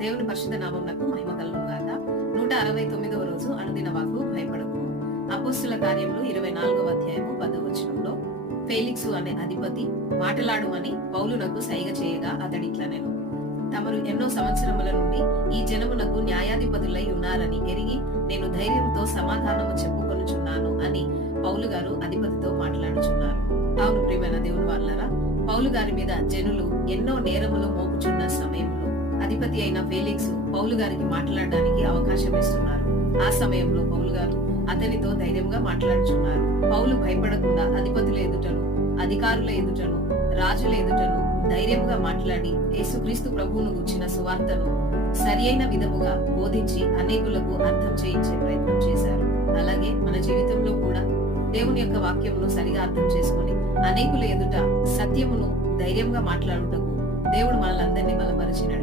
దేవుని పరిశుద్ధ నామమునకు మహిమ కలుగును గాక. 169వ రోజు అనుదిన వాక్కు భయపడకు. అపోస్తుల కార్యములు 24వ అధ్యాయము 10వ వచనంలో ఫేలిక్సు అనే అధిపతి మాటలాడుమని పౌలునకు సైగ చేయగా అతడిట్లనెను, తమరు ఎన్నో సంవత్సరముల నుండి ఈ జనమునకు న్యాయాధిపతులై ఉన్నారని ఎరిగి నేను ధైర్యంతో సమాధానము చెప్పుకొనుచున్నాను అని పౌలు గారు అధిపతితో మాట్లాడుచున్నారు. అవును ప్రియమైన దేవుని వాళ్ళరా, పౌలు గారి మీద జనులు ఎన్నో నేరములు మోపుచున్న సమయంలో అధిపతి అయిన ఫేలిక్స్ పౌలు గారికి మాట్లాడడానికి అవకాశం ఇస్తున్నారు. ఆ సమయంలో పౌలు గారు అతనితో ధైర్యంగా మాట్లాడుచున్నారు. పౌలు భయపడకుండా అధిపతుల ఎదుటను, అధికారుల ఎదుటను, రాజుల ఎదుటను ధైర్యంగా మాట్లాడి యేసుక్రీస్తు ప్రభువును గుర్చిన సువార్తను సరి అయిన విధముగా బోధించి అనేకులకు అర్థం చేయించే ప్రయత్నం చేశారు. అలాగే మన జీవితంలో కూడా దేవుని యొక్క వాక్యమును సరిగా అర్థం చేసుకుని అనేకుల ఎదుట సత్యమును ధైర్యంగా మాట్లాడుటకు దేవుడు మనలందరినీ బలపరిచినాడు.